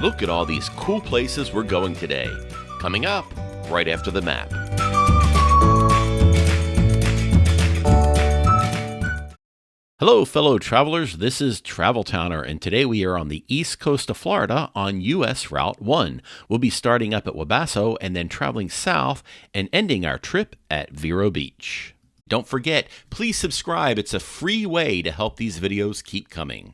Look at all these cool places we're going today. Coming up, right after the map. Hello, fellow travelers. This is Travel Towner, and today we are on the east coast of Florida on US Route 1. We'll be starting up at Wabasso and then traveling south and ending our trip at Vero Beach. Don't forget, please subscribe. It's a free way to help these videos keep coming.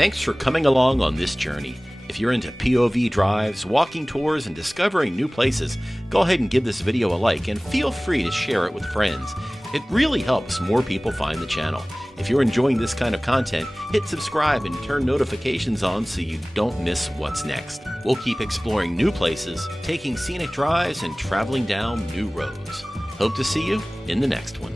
Thanks for coming along on this journey. If you're into POV drives, walking tours, and discovering new places, go ahead and give this video a like and feel free to share it with friends. It really helps more people find the channel. If you're enjoying this kind of content, hit subscribe and turn notifications on so you don't miss what's next. We'll keep exploring new places, taking scenic drives, and traveling down new roads. Hope to see you in the next one.